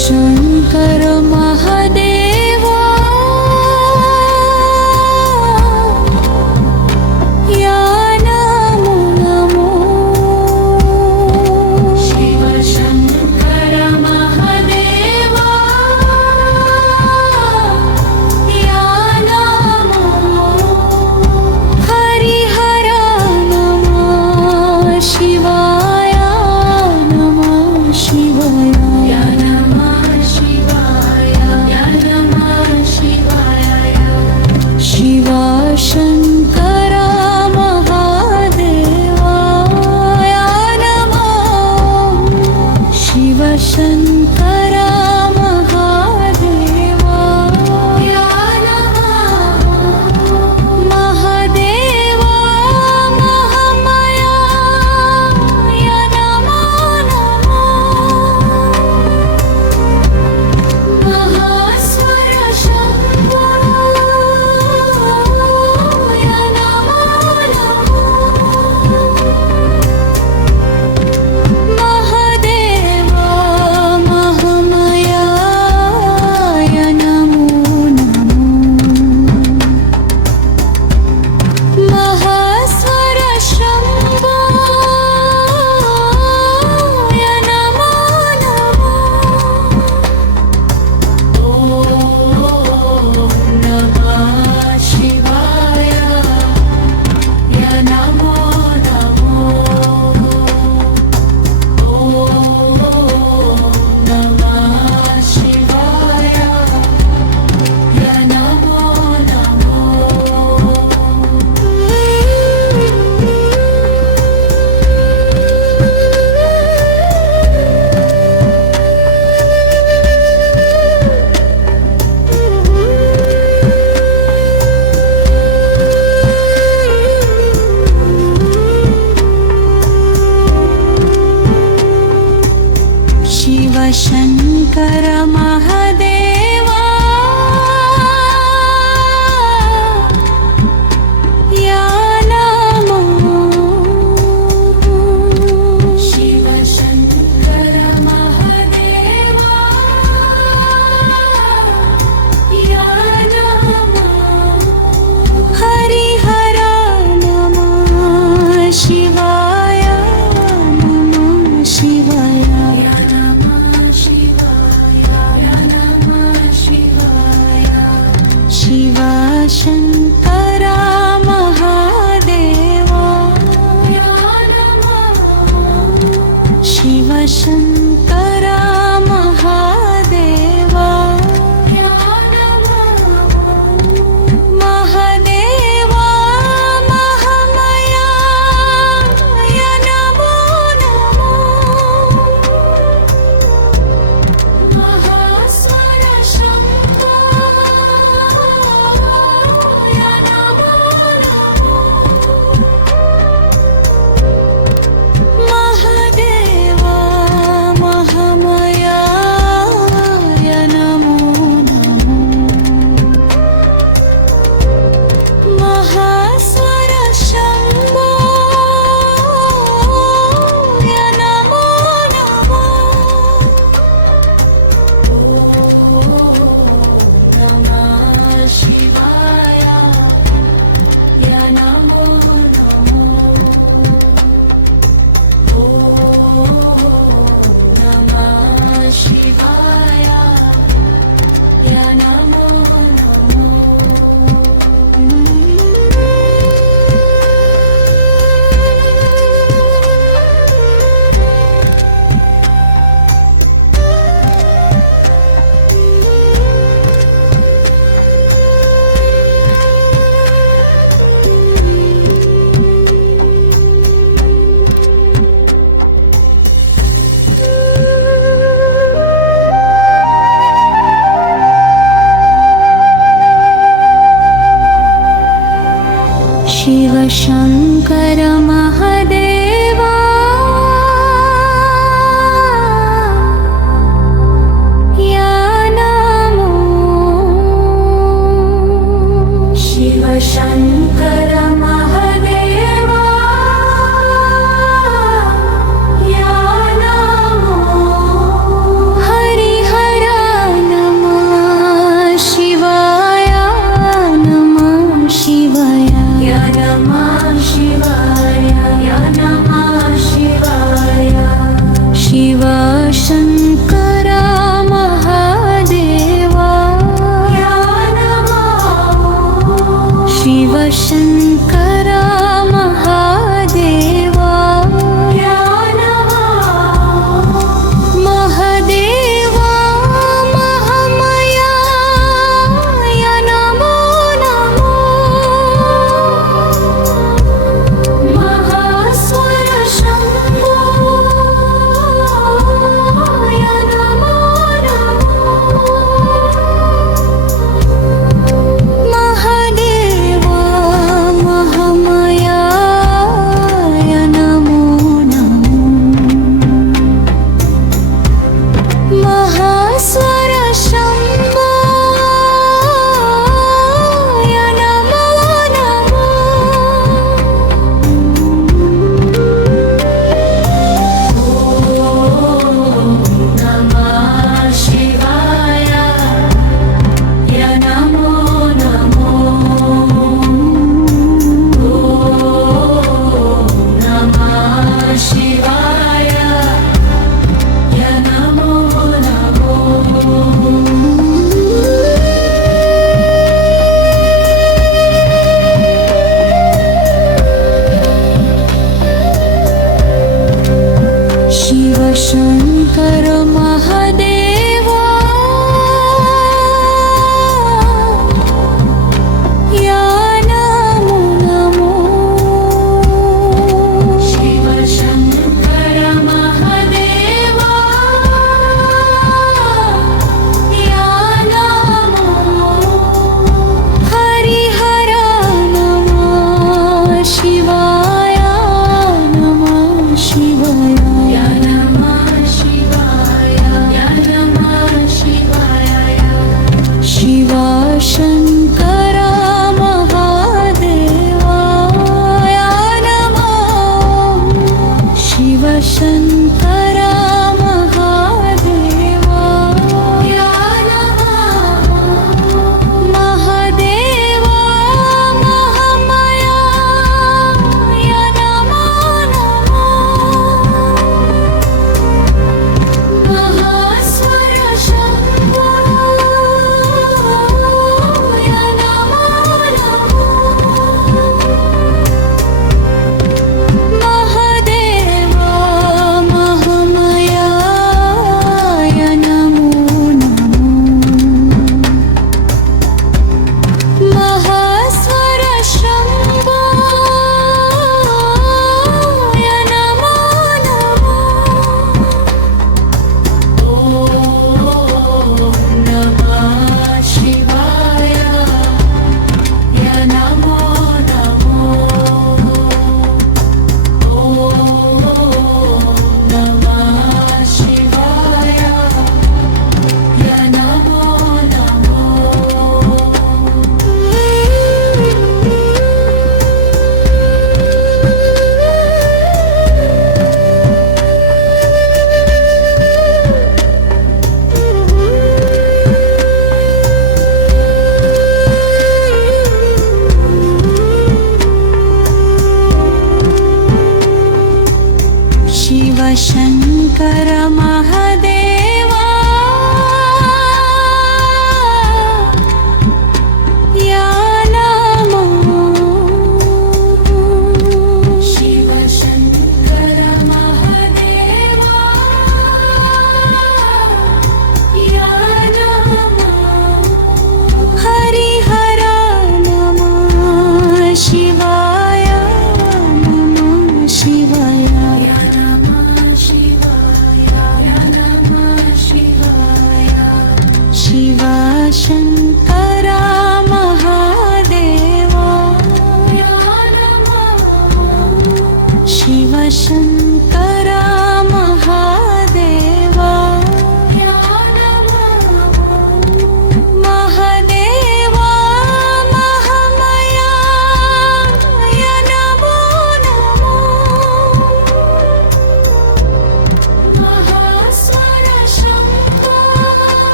शङ्कर महादेवा या नमो नमो शिव शङ्कर महादेवा या नमो हरिहर नमः शिवाय नमः शिवाय शिव शङ्कर महादेवाय नमः शिव शङ्कर महादेवाय नमः महादेवा महामायाय नमो नमः महास्वर शम्भो शिव शङ्कर महादेवा या नमो शिव शङ्कर महादेवा या नमो हरिहर नमः शिवाय नमः शिवाय शिव शङ्कर महादेवा शिव शङ्कर महादेवा महादेवा महामायाय नमो नमः महास्वर शम्भो महादेवा महामायाय नमो नमः महास्वर शम्भो नमो नमः नमः शिवाय या नमो नमो नमः शिवाय या नमो नमो शिव शङ्कर महादेवा या नमो शिव शङ्कर महादेवा या नमो हरिहर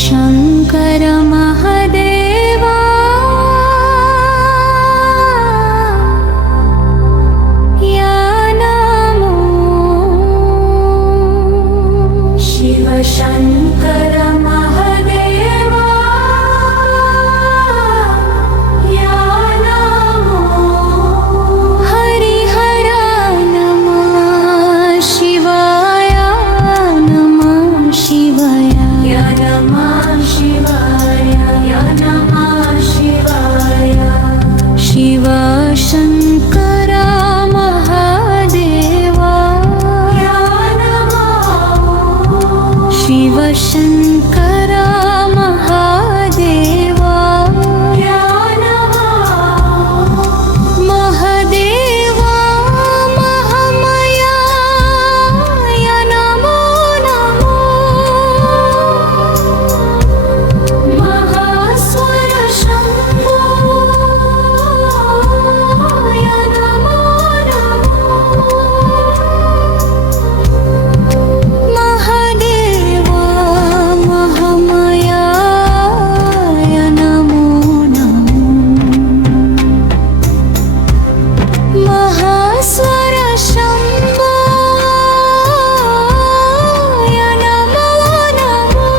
शङ्कर महादेवा या नमो शिव शङ्कर महादेवा या नमो हरिहर नमः शिवाय नमः शिवाय या नमः शिवाय या नमः शिवाय शिव शङ्कर महादेवा या नमः शिव शङ्कर महादेवा या नमः महादेवा महामया या नमो नमो महास्वर शम्भो या नमो नमो महादेवा महामया या नमो नमो महास्वर शम्भो या नमो नमो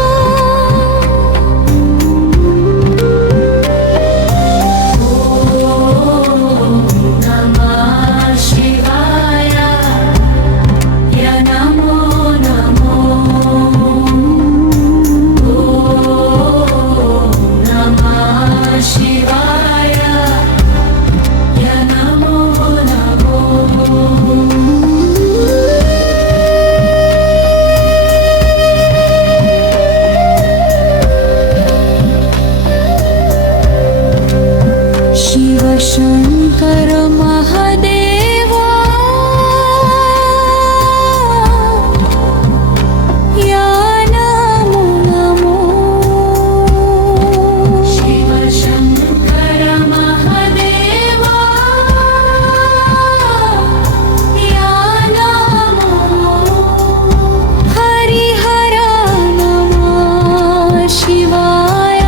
नमः शिवाय या नमो नमो नमः शिवाय या नमो नमो शिव शङ्कर महादेवा या नमो नमो शिव शङ्कर महादेवा या नमो हरिहर नमः शिवाय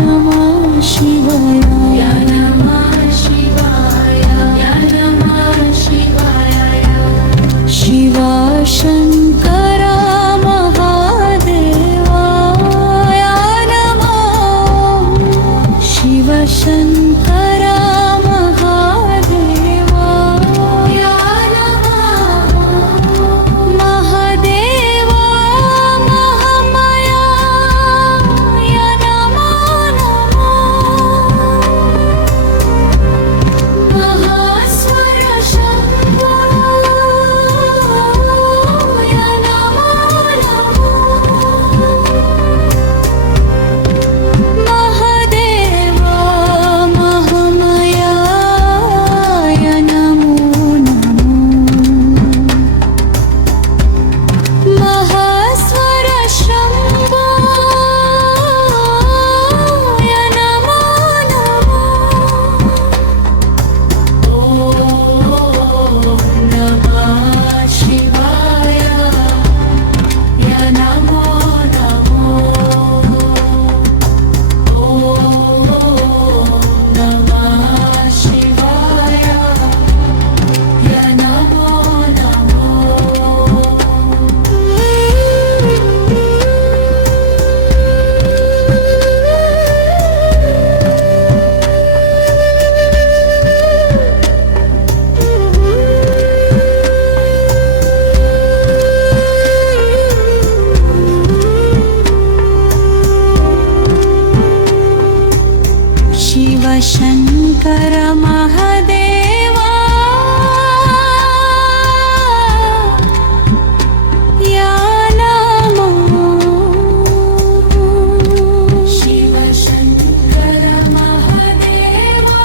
नमः शिवाय या नमः शिवाय या नमः शिवाय शिव शङ्कर महादेवा या नमः शिव शङ्कर महादेवा या नमः महादेवा महामया या नमो नमो महास्वर शम्भो या नमो नमो महादेवा महामया या नमो नमो महास्वर शम्भो या नमो नमो नमः शिवाय या नमो नमो नमः शिवाय या नमो शिव शङ्कर महादेवा या नमो शिव शङ्कर महादेवा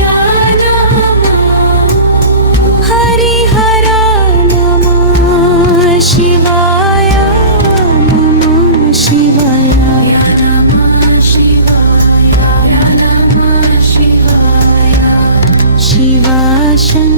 या नमः हरिहर नमः शिवाय नमः शिवाय या नमः शिवाय या नमः शिवाय शिव शङ्कर